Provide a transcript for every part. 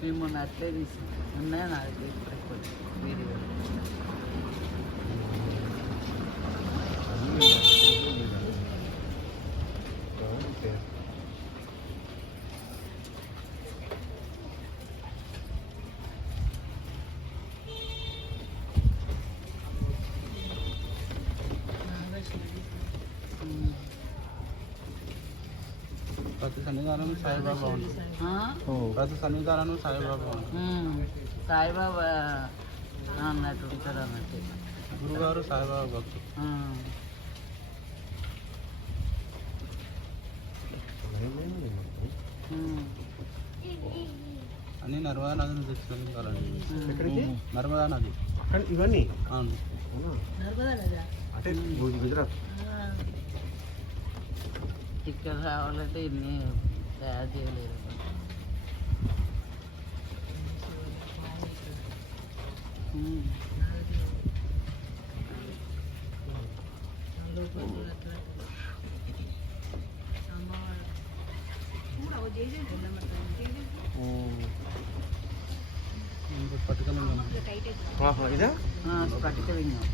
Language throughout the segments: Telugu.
మేము మొన్న అట్లే తీసాం ఉన్నాయా నా దగ్గర ఇప్పుడు వీడియో ప్రతి శనివారం సాయిబాబా ఉంటుంది. ప్రతి శనివారం సాయిబాబా సాయిబాబా అన్నట్టు ఉంటారు అన్నట్టు గురుగారు సాయిబాబా భక్తులు. అన్ని నర్మదా నది నుంచి తెచ్చుకోవాలండి. నర్మదా నది ఇవన్నీ అవును. అంటే గుజరాత్ ఇక్కడ రావాలంటే ఇన్ని తయారు చేయలేదు. ఇదా స్ఫటికలింగం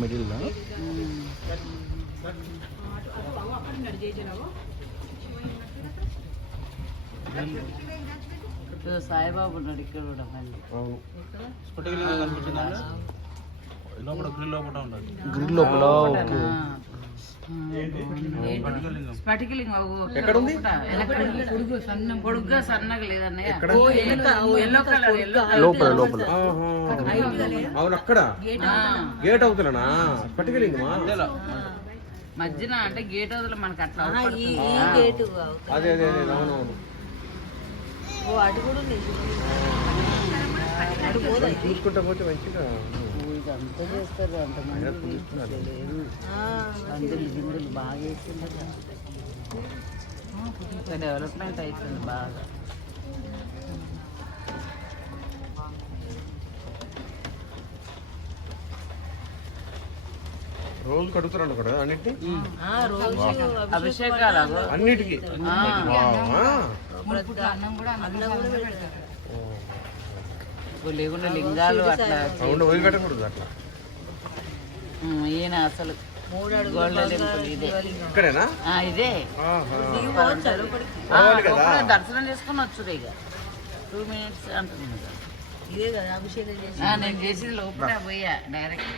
మిడిల్ సాయిబాబు ఉన్నాడు ఇక్కడ కూడా మళ్ళీ స్ఫటికలింగం కనిపించిందా? లోపల గ్రిల్ లోపల ఉండదు. గ్రిల్ లోపల స్ఫటికలింగం ఎక్కడ ఉంది? పొడుగ్గా సన్నగా లేదన్నయ్య. ఎల్లో కలర్ లోపల లోపల అవును అక్కడ గేట్ అవుతున్నా స్ఫటికలింగమా? మధ్యన అంటే గేట్ అవతల మనకి అట్లా అదే అదే అదే అవునవును. చూసుకుంటా పోతే మంచిగా ఇదంతా చేస్తారు అంతమంది పందులు గిందులు బాగా వేసింది. డెవలప్మెంట్ అవుతుంది బాగా. రోజు కడుగుతున్నాను కదా అన్నిటిని అభిషేకాలు అన్నిటికీ లేకుండా లింగాలు అట్లా వదిలిపెట్టకూడదు అట్లా. ఈయన అసలు గోల్డెన్ టెంపుల్ ఇదే. ఇక్కడేనా? ఇదే దర్శనం చేసుకుని వచ్చు ఇక 2 minutes అంటుంది. నేను చేసింది లోపల పోయా డైరెక్ట్.